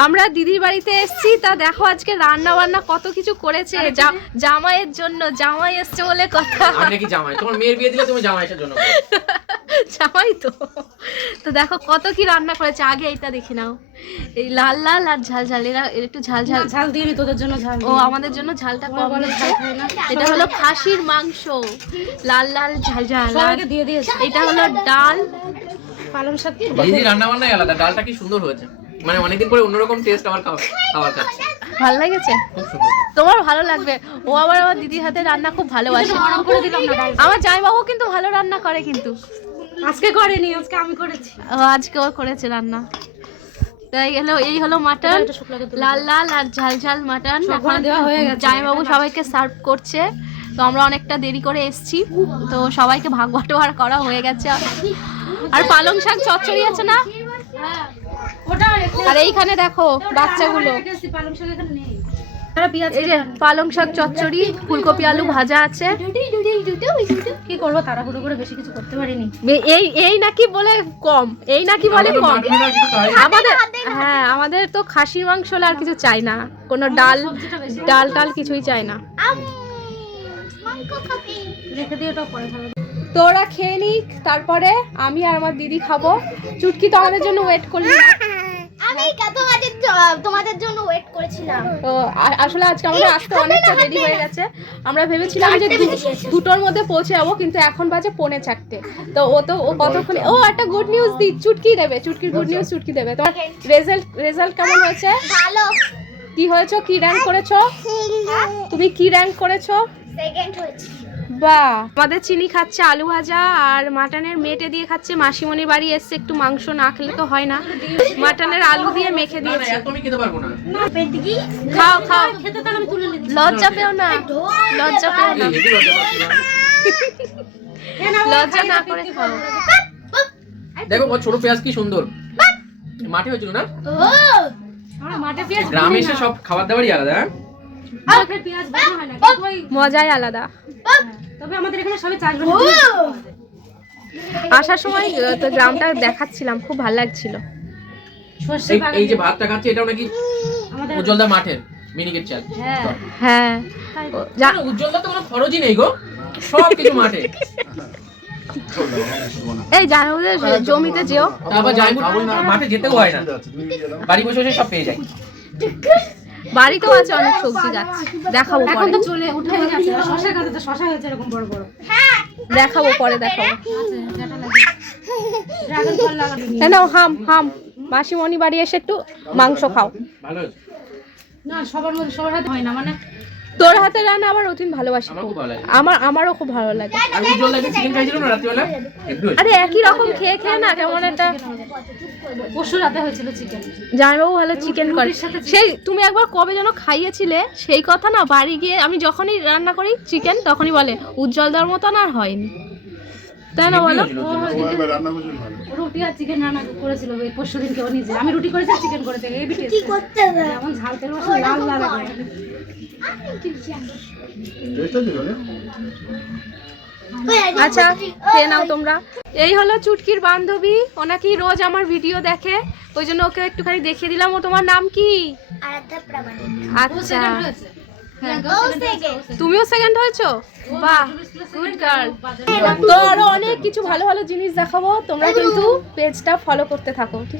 আমরা দিদির বাড়িতে এসেছি তা দেখো আজকে রান্না বান্না কত কিছু করেছে। জামাইয়ের জন্য জামাই এসছে বলে কথা। আমি নাকি জামাই? তোমার মেয়ের বিয়ে দিলে তুমি জামাই জন্য জামাই তো। তো দেখো কত কি রান্না করেছে আগে এটা দেখে নাও। এই লাল লাল আর ঝাল ঝাল এরা একটু ঝাল ঝাল। ঝাল দিয়ে তোদের জন্য ঝাল ও আমাদের জন্য ঝালটা কম এটা হলো খাসির মাংস। লাল লাল ঝাল ঝাল। দিয়ে দিয়েছে। এটা হলো ডাল। পালং শাক দিদি রান্না বান্নাই আলাদা ডালটা কি সুন্দর হয়েছে? মানে অনেকদিন পরে অন্যরকম টেস্ট আবার খাওয়া খাবার খাচ্ছে ভালো লেগেছে? তোমার ভালো লাগবে। ও আবার আমার দিদির হাতে রান্না খুব ভালোবাসে। গরম করে দিলাম আমার জামাইবাবু কিন্তু ভালো রান্না করে কিন্তু। আজকে করেনি আজকে আমি করেছি। ও আজকে ও করেছে রান্না। তাই গেল এই হলো মাটন লাল লাল আর ঝাল ঝাল মাটন হয়ে গেছে। জামাইবাবু সবাইকে সার্ভ করছে। তো আমরা অনেকটা দেরি করে এসেছি। তো সবাইকে ভাগ বাটোয়ারা করা হয়ে গেছে। আর পালং শাক চচ্চড়ি আছে না? ওটা আর এইখানে দেখো বাচ্চাগুলো। পালং শাক এখানে নেই। তারা পেঁয়াজ এই যে পালং শাক চচ্চড়ি ফুলকপি আলু ভাজা আছে। কি করব তাড়াহুড়ো করে বেশি কিছু করতে পারিনি। এই এই নাকি বলে কম এই নাকি বলে কম। আমাদের হ্যাঁ আমাদের তো খাসির মাংস হলে আর কিছু চাই না। কোনো ডাল ডাল টাল কিছুই চাই না। রেখে দিয়ে ওটা পরে তো ওরা খেয়ে নিক তারপরে আমি আর আমার দিদি খাব। চুটকি তো আমাদের জন্য ওয়েট করলি না। আমি কা- তোমাদের জন্য ওয়েট করেছিলাম। তো আসলে আজকে আমাদের আসতে অনেকটা দেরি হয়ে গেছে। আমরা ভেবেছিলাম যে দুটোর মধ্যে পৌঁছে যাব কিন্তু এখন বাজে পৌনে চারটে। তো ও তো ও কতক্ষণে ও একটা গুড নিউজ দি চুটকি দেবে চুটকির গুড নিউজ চুটকি দেবে। তোমার রেজাল্ট রেজাল্ট কেমন হয়েছে? ভালো। কি হয়েছো? কি র্যাঙ্ক করেছ? তুমি কি র্যাঙ্ক করেছ? সেকেন্ড হয়েছে। বাহ। আমাদের চিনি খাচ্ছে আলু ভাজা আর মাটনের মেটে দিয়ে খাচ্ছে মাসিমণির বাড়ি এসছে একটু মাংস না খেলে তো হয় না। মাটনের আলু দিয়ে মেখে দিয়েছে। খাও খাও। লজ্জা পেও না লজ্জা পেও না। লজ্জা না। করে খাও। দেখো ছোট পেঁয়াজ কি সুন্দর। মাঠে হয়েছিল না? গ্রামে এসে সব খাবার দাবারই আলাদা হ্যাঁ? মজাই আলাদা। তবে আমাদের এখানে সবাই চাষবাস আসার সময় তো গ্রামটা দেখাচ্ছিলাম খুব ভালো লাগছিল। এই- যে ভাতটা খাচ্ছে এটাও নাকি উজ্জ্বলদা মাঠের মিনিকেট চাল। হ্যাঁ। হ্যাঁ। উজ্জ্বলদা তো কোনো খরচই নেই গো সব কিছু মাঠে। এই জানুদের জমিতে যেও। তারপর যাই মাঠে যেতেও হয় না। বাড়ি বসে বসে সব পেয়ে যায়। বাড়িতেও আছে অনেক সবজি গাছ। দেখাবো এখন পরে। তো চলে উঠে গেছে শশা গাছে তো শশা হয়েছে এরকম বড় বড়। দেখাবো পরে দেখাবো। ড্রাগন ফল লাগাবি নি। হ্যাঁ নাও হাম হাম। মাসিমণি বাড়ি এসে একটু মাংস খাও। ভালো না সবার মধ্যে সবার হাতে হয় না মানে তোর হাতে রান্না আবার অতীন ভালোবাসি আমার আমার আমারও খুব ভালো লাগে। আরে একই রকম খেয়ে খেয়ে না কেমন একটা পরশু রাতে হয়েছিল চিকেন জামাইবাবু ভালো চিকেন করে। সেই তুমি একবার কবে যেন খাইয়েছিলে সেই কথা না বাড়ি গিয়ে আমি যখনই রান্না করি চিকেন তখনই বলে উজ্জ্বল দেওয়ার মতন আর হয়নি। তাই না বলো? হয়েছিল উজ্জ্বলদা। রুটি আর চিকেন রান্না করেছিল ওই পরশু দিন কেউ নিজে। আমি রুটি করেছি চিকেন করেছে। এই কি করতে এমন ঝাল তেল মশলা লাল লাল আচ্ছা খেয়ে নাও তোমরা। এই হলো চুটকির বান্ধবী। ও নাকি রোজ আমার ভিডিও দেখে। ওই জন্য ওকে একটুখানি দেখিয়ে দিলাম। ও তোমার নাম কি? আচ্ছা। তুমিও সেকেন্ড হয়েছো? বাহ গুড গার্ল তো আরও অনেক কিছু ভালো ভালো জিনিস দেখাবো তোমরা কিন্তু পেজটা ফলো করতে থাকো ঠিক আছে?